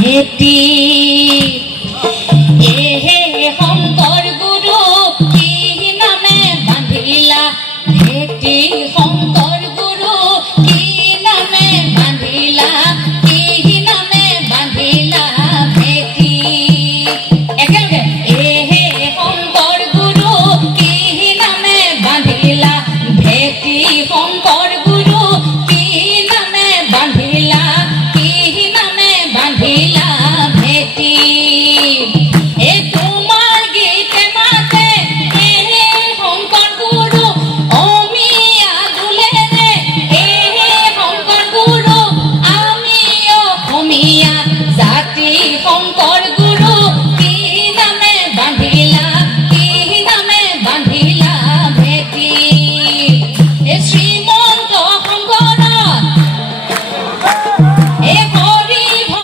ভেটি এহে শংকৰ গুৰু কি নামে বান্ধিলা ভেটি শংকৰ গুৰু কি নামে বান্ধিলা কি নামে বান্ধিলা ভেটি একেলগে এহে শংকৰ গুৰু কি নামে বান্ধিলা ভেটি শংকৰ গুৰু কি নামে বান্ধিলা কি নামে বান্ধিলা ভেটি এ তোমাৰ গীতে মাতে এহে শংকৰ গুৰু অমিয়া দুলেৰে এহে শংকৰ গুৰু আমি অসমীয়া